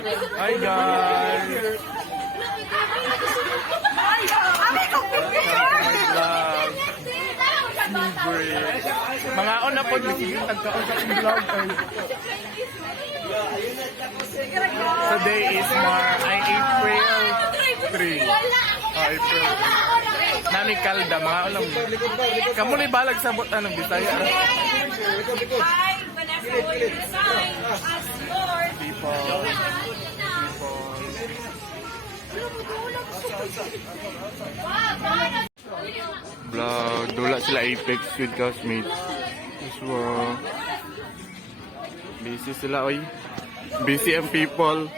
Hi guys! Mga on na po, sige, tagkaon sa akong vlog. Today is April 3. April 3. Nami kalda, mga alam. Kamu ni balag sabot ng Bisaya. People. Vlog, dula sila Apex with castmates. Wow. Busy sila, oy. Busy ang people.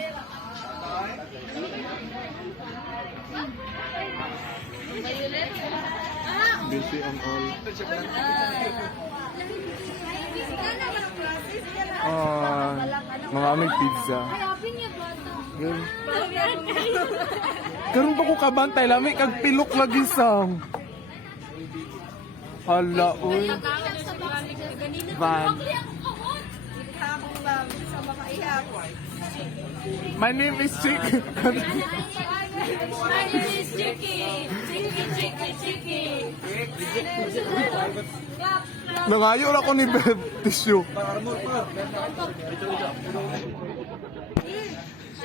Busy ang all. Mga aming pizza. Karon pa ko kabantay, lami kag pilok lagi sang. Hala, uy. Van. My name is Chicky. My name is Chicky. Chicky. Nangayo na ko ni Beb tissue.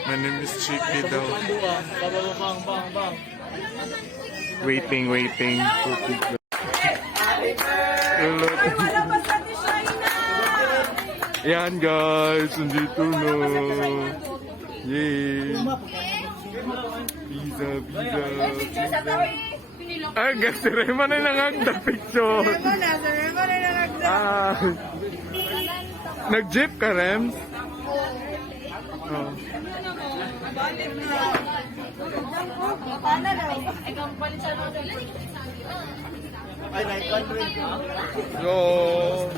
My name is Chicky daw. Waiting. Yan guys, nandito na. Yay! Pizza. Ay, guys, si Rema na nangagda picture. Nag-jeep ka, Rems? Oh. Ay, 900. So...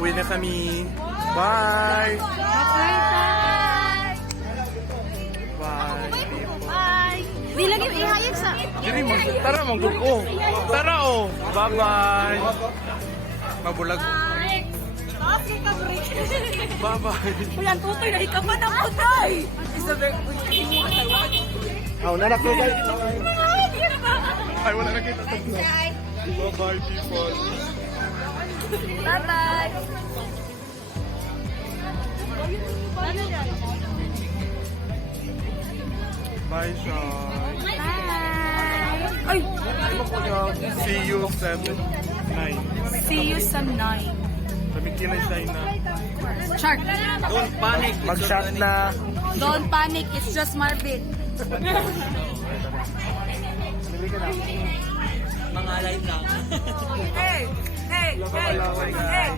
Uwi na kami. Bye! Bye, people. Bye! Di lagi ihayag sa... Diri mo, tara mo, oh. Tara oh. Bye-bye. Mabulag. Bye-bye. Ulan tutoy na ikaman ako, day! Oh, nanak ko guys. Ay, wala na kita. Bye-bye, people. Bye-bye! Bye, Sean. Ay! See you 7, 9. See you some night. Sabi kinay China. Shark! Don't panic. Mag-shot na. Don't panic, it's just Marvin. Mga light lang. Hey! Hey! Hey! Hey!